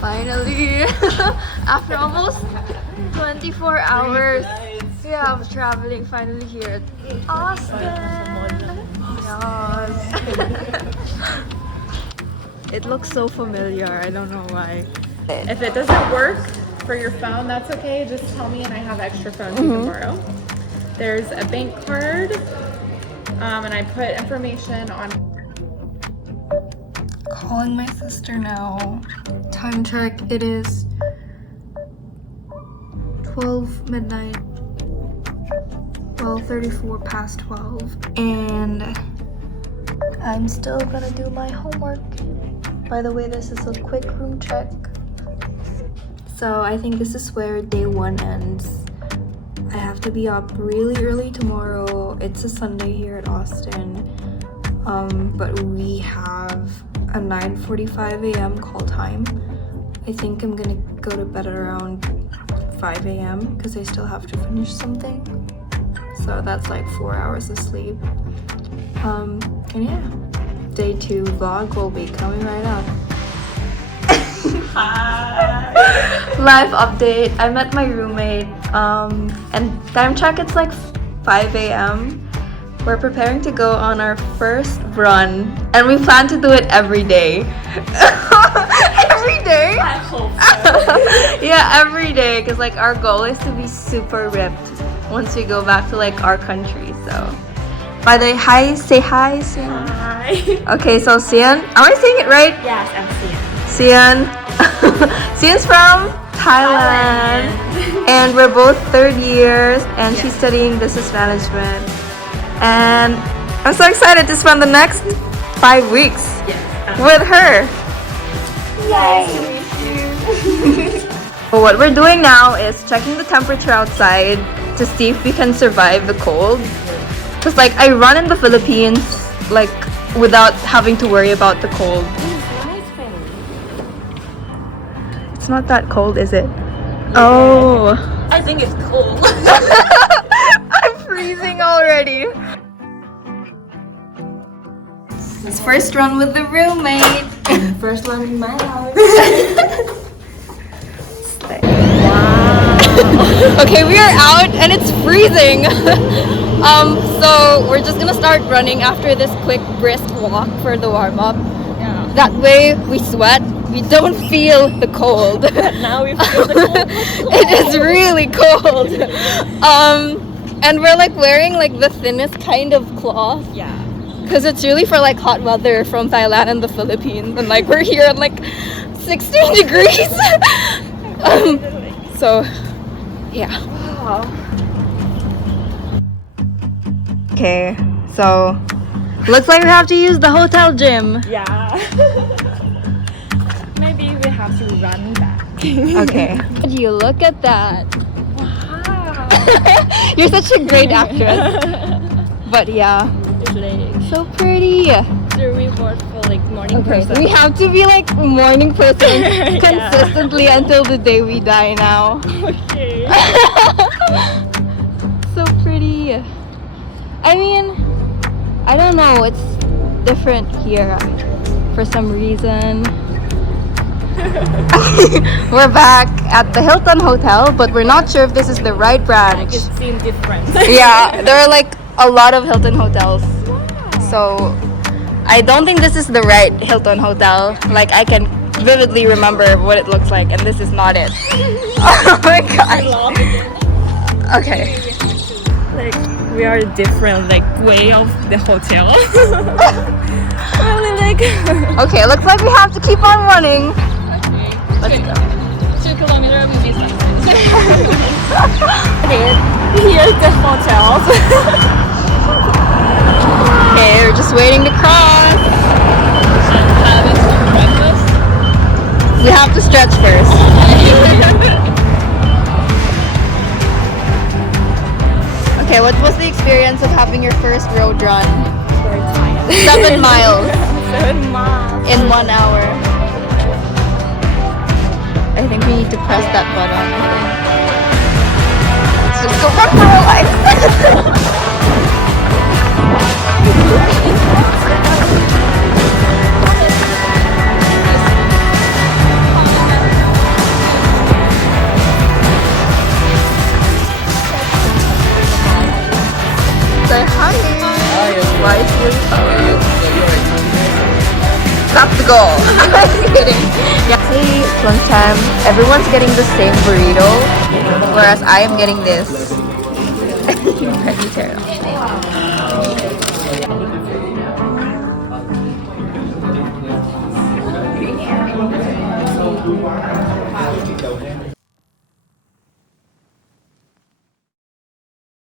Finally, after almost 24 hours, yeah, of traveling, finally here at Austin. Yes. It looks so familiar. I don't know why. If it doesn't work for your phone, that's okay. Just tell me and I have extra phones you can borrow. There's a bank card, and I put information on. Calling my sister now. Time check, it is 12 midnight. Well, 34 past 12. And I'm still gonna do my homework. By the way, this is a quick room check. So I think this is where day 1 ends. I have to be up really early tomorrow. It's a Sunday here at Austin. But we have a 9:45 a.m. call time. I think I'm gonna go to bed at around 5 a.m. because I still have to finish something. So that's like 4 hours of sleep. And yeah, day 2 vlog will be coming right up. Hi! Live update. I met my roommate. And time check, it's like 5 a.m. We're preparing to go on our first run, and we plan to do it every day. Every day? I hope so. Yeah, every day, because like our goal is to be super ripped once we go back to like our country. So, by the way, hi, say hi, Sian. Hi. Okay, so Sian, am I saying it right? Yes, I'm Sian. Sian's from Thailand, and we're both 3rd years, and she's studying business management. And I'm so excited to spend the next 5 weeks with her. Yay! So what we're doing now is checking the temperature outside to see if we can survive the cold. Cause like I run in the Philippines like without having to worry about the cold. It's not that cold, is it? Oh. I think it's cold. I'm freezing already. It's first run with the roommate. First one in my house. Wow. Okay, we are out and it's freezing. So we're just gonna start running after this quick brisk walk for the warm up. Yeah. That way we sweat. We don't feel the cold. Now we feel the cold. It is really cold. And we're like wearing like the thinnest kind of cloth. Yeah. Because it's really for like hot weather from Thailand and the Philippines. And like we're here at like 16 degrees. So, yeah. Wow. Okay, so looks like we have to use the hotel gym. Yeah. Maybe we have to run back. Okay. You look at that. Wow. You're such a great actress. But yeah. It's like So pretty. the reward for like morning Okay, person. we have to be like morning person consistently until the day we die now. Okay. So pretty. I mean, I don't know, it's different here for some reason. We're back at the Hilton Hotel, but we're not sure if this is the right branch. It seems different. Yeah, there are like a lot of Hilton hotels. So I don't think this is the right Hilton hotel. Like I can vividly remember what it looks like, and this is not it. Oh my god. Okay. Like we are different like way of the hotel. Really like Okay, looks like we have to keep on running. Let's go. 2 kilometers maybe something. Okay, here's the hotel. Okay, we're just waiting to cross. Having some breakfast. We have to stretch first. Okay, what was the experience of having your first road run? Very tired. 7 miles 7 miles. in 1 hour. I think we need to press that button. Let's just go run for our lives. YSEALI. That's the goal. I'm kidding. Yeah. See, lunchtime, everyone's getting the same burrito, whereas I am getting this vegetarian.